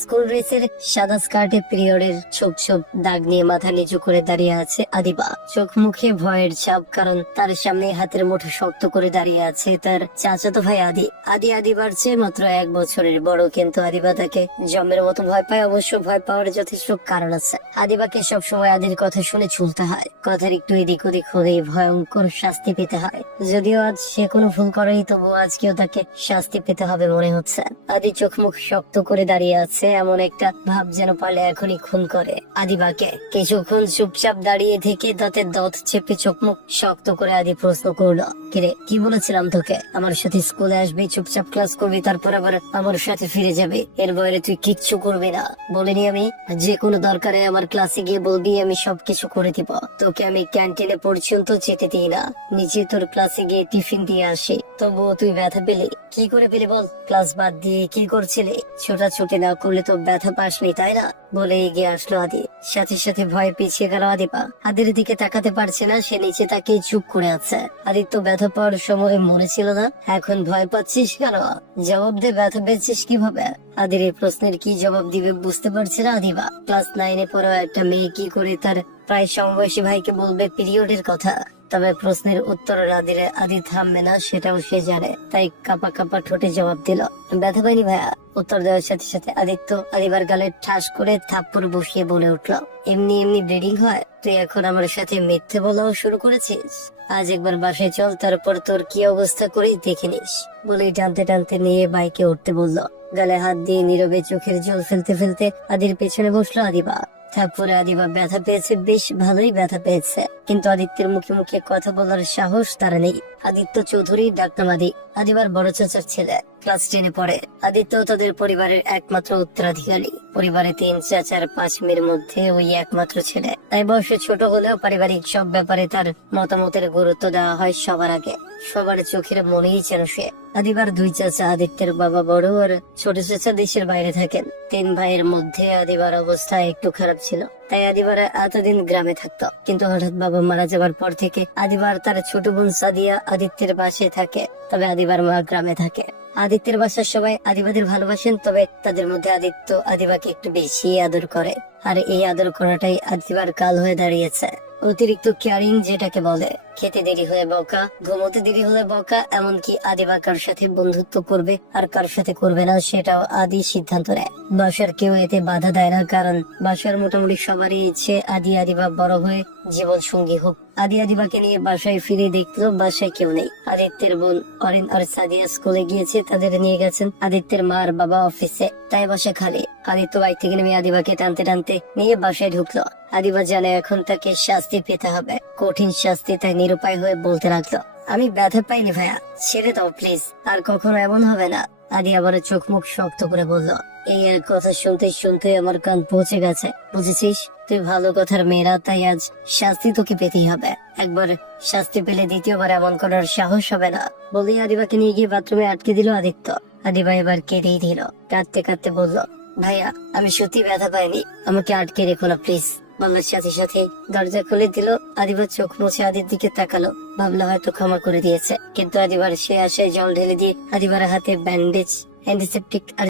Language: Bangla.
স্কুল ড্রেসের সাদা স্কার্টে পিরিয়ডের ছোপ ছোপ দাগ নিয়ে মাথা নিচু করে দাঁড়িয়ে আছে আদিবা। চোখ মুখে ভয়ের ছাপ, কারণ তার সামনে হাতের মুঠো শক্ত করে দাঁড়িয়ে আছে তার চাচাতো ভাই আদি। আদিবার চেয়ে মাত্র 1 বছরের বড়, কিন্তু আদিবা তাকে জন্মের মতো ভয় পায়। অবশ্য ভয় পাওয়ার যথেষ্ট কারণ আছে। আদিবাকে সবসময় আদির কথা শুনে চলতে হয়। কথার একটু এদিক ওদিক হলেই ভয়ঙ্কর শাস্তি পেতে হয়। যদিও আজ সে কোনো ভুল করেনি, তবুও আজকেও তাকে শাস্তি পেতে হবে মনে হচ্ছে। আদি চোখ মুখ শক্ত করে দাঁড়িয়ে আছে, এমন একটা ভাব যেন পারলে এখনই খুন করে আদিবাকে। কিছুক্ষণ চুপচাপ দাঁড়িয়ে থেকে তাতে দাঁত চেপে চোখ মুখ শক্ত করে আদি প্রশ্ন করলো, কিরে কি বলেছিলাম তোকে? আমার সাথে স্কুলে আসবি, চুপচাপ ক্লাস করবি, তারপর আবার আমার সাথে ফিরে যাবে। এর বাইরে তুই কিচ্ছু করবি না বলিনি আমি? যে কোনো দরকারে আমার ক্লাসে গিয়ে বলবি, আমি সবকিছু করে দিব। তোকে আমি ক্যান্টিনে পর্যন্ত যেতে দিই না, নিজে তোর ক্লাসে গিয়ে টিফিন দিয়ে আসি। তবুও তুই ব্যথা পেলি। কি করে পেলি বল? ক্লাস বাদ দিয়ে কি করছিলি? ছোটাছুটি না করলে তো ব্যথা পাসনি, তাই না? বলে এগিয়ে আসলো আদি। সাথে সাথে ভয় পিছিয়ে গেল আদিবা। আদির দিকে তাকাতে পারছে না, সে নিচে তাকে চুপ করে আছে। আদির তো ব্যথা পাওয়ার সময় মনে ছিল না, এখন ভয় পাচ্ছিস কেন? জবাব দে, ব্যথা পেয়েছিস কিভাবে? আদির এই প্রশ্নের কি জবাব দিবে বুঝতে পারছে না আদিবা। ক্লাস 9-এ পড়া একটা মেয়ে কি করে তার প্রায় সমবয়সী ভাইকে বলবে পিরিয়ডের কথা? তবে প্রশ্নের উত্তর আদি থামবে না, সেটাও সে জানে। তাই কাপা কাপা ঠোঁটে জবাব দিল, ব্যথা পাইনি ভাইয়া। উত্তর দেওয়ার সাথে সাথে আদিত্য আদিবার গালে ঠাস করে থাপ্পড় বসিয়ে বলে উঠল, এমনি এমনি ব্লিডিং হয়? তুই এখন আমার সাথে মিথ্যে বলাও শুরু করেছিস? আজ একবার বাসায় চল, তারপর তোর কি অবস্থা করে দেখে নিস। বলেই টানতে টানতে নিয়ে বাইকে উঠতে বলল। গালে হাত দিয়ে নীরবে চোখের জল ফেলতে ফেলতে আদির পেছনে বসলো আদিবা। তারপরে আদিবা ব্যথা পেয়েছে, বেশ ভালোই ব্যথা পেয়েছে, কিন্তু আদিত্যের মুখে মুখে কথা বলার সাহস তার নেই। আদিত্য চৌধুরী ডাকনাম আদি, আদিবার বড় চাচার ছেলে, ক্লাস 10-এ পড়ে। আদিত্য তাদের পরিবারের একমাত্র উত্তরাধিকারী। পরিবারে 3 চাচার 5 মেয়ের মধ্যে ওই একমাত্র ছেলে। তাই বয়সে ছোট হলেও পারিবারিক সব ব্যাপারে তার মতামতের গুরুত্ব দেওয়া হয় সবার আগে। সবার চোখের মনেই যেন সে। আদিবার 2 চাচা, আদিত্যের বাবা বড় আর ছোট চাচা দেশের বাইরে থাকেন। 3 ভাইয়ের মধ্যে আদিবার অবস্থা একটু খারাপ ছিল, তাই আদিবার এতদিন গ্রামে থাকতো। কিন্তু হঠাৎ বাবা মারা যাবার পর থেকে আদিবার তার ছোট বোন সাদিয়া আদিত্যের বাসায় থাকে, তবে আদিবার মা গ্রামে থাকে। আদিত্যের বাসার সবাই আদিবাদের ভালোবাসেন, তবে তাদের মধ্যে আদিত্য আদিবাকে একটু বেশি আদর করে। আর এই আদর করাটাই আদিবার কাল হয়ে দাঁড়িয়েছে। অতিরিক্ত কেয়ারিং যেটাকে বলে। খেতে দেরি হলে বকা, ঘুমোতে দেরি হলে বকা, এমনকি আদিবা কার সাথে বন্ধুত্ব করবে আর কার সাথে করবে না সেটাও আদি সিদ্ধান্ত নেয়। বাসার কেউ এতে বাধা দেয় না, কারণ বাসার মোটামুটি সবারই ইচ্ছে আদিবা বড় হয়ে জীবন সঙ্গী হোক। আদিবাকে নিয়ে বাসায় ফিরে দেখলো বাসায় কেউ নেই। আদিত্যের বোন অরিন আর সাদিয়া স্কুলে গিয়েছে, তাদের নিয়ে গেছেন আদিত্যের মা আর বাবা অফিসে, তাই বাসা খালি। আদিত্য বাইক থেকে নেমে আদিবাকে টানতে টানতে নিয়ে বাসায় ঢুকলো। আদিবা জানে এখন তাকে শাস্তি পেতে হবে, কঠিন শাস্তি, তাই নিরুপায় হয়ে বলতে লাগলো, আমি ব্যথা পাইনি ভাইয়া, ছেড়ে দাও প্লিজ, আর কখনো এমন হবে না। আদি আবার চোখ মুখ শক্ত করে বলল, এই এক কথা শুনতে শুনতে আমার কান পৌঁছে গেছে, বুঝেছিস? তুই ভালো কথার মেয়েরা, তাই আজ শাস্তি তোকে পেতেই হবে। একবার শাস্তি পেলে দ্বিতীয়বার এমন করার সাহস হবে না। বলেই আদিবাকে নিয়ে গিয়ে বাথরুমে আটকে দিল আদিত্য। আদিবা এবার কেঁদেই দিল, কাঁদতে কাঁদতে বলল, ভাইয়া আমি সত্যি ব্যথা পাইনি, আমাকে আটকে রেখো না প্লিজ। বলার সাথে সাথে দরজা খুলে দিল। আদিবার চোখ মুছে আদির দিকে তাকালো, ভাবলো হয়তো ক্ষমা করে দিয়েছে, কিন্তু আদিবার সে আশায় জল ঢেলে দিয়ে আদিবার হাতে ব্যান্ডেজ, অ্যান্টিসেপটিক আর